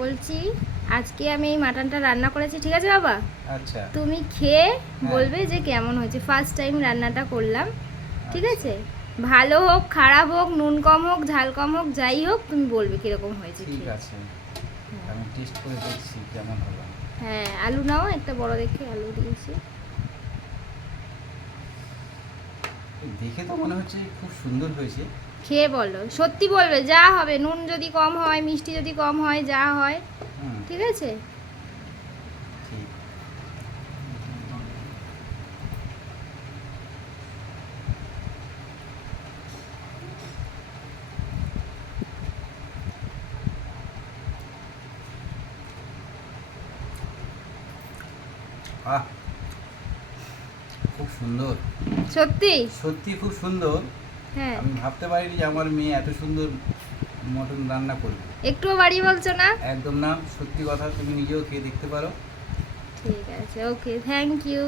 বলছি আজকে আমি এই মাটনটা রান্না করেছি, ঠিক আছে বাবা? আচ্ছা তুমি খেয়ে হ্যাঁ। বলবে যে কেমন হয়েছে। ফার্স্ট টাইম রান্নাটা করলাম, ঠিক আচ্ছা। আছে? ভালো হোক খারাপ হোক, নুন কম হোক ঝাল কম হোক, যাই হোক তুমি বলবে কিরকম হয়েছে ঠিক খেয়ে। আছে, আমি টেস্ট করে দেখছি কেমন হলো। হ্যাঁ, আলু নাও, একটা বড় দেখে আলু দিয়েছি। দেখে তো মনে হচ্ছে খুব সুন্দর হয়েছে। খেয়ে বলো, সত্যি বলবে যা হবে, নুন যদি কম হয়, মিষ্টি যদি কম হয়, যা হয়, হুম, ঠিক আছে? ঠিক। আহ, খুব সুন্দর, সত্যি? সত্যি খুব সুন্দর। হ্যাঁ। আমি ভাবতে পারিনি যে আমার মেয়ে এত সুন্দর মটন রান্না করবে। একটুও বাড়ি বলছো না? একদম না, সত্যি কথা, তুমি নিজেও খেয়ে দেখতে পারো। ঠিক আছে, ওকে, থ্যাংক ইউ।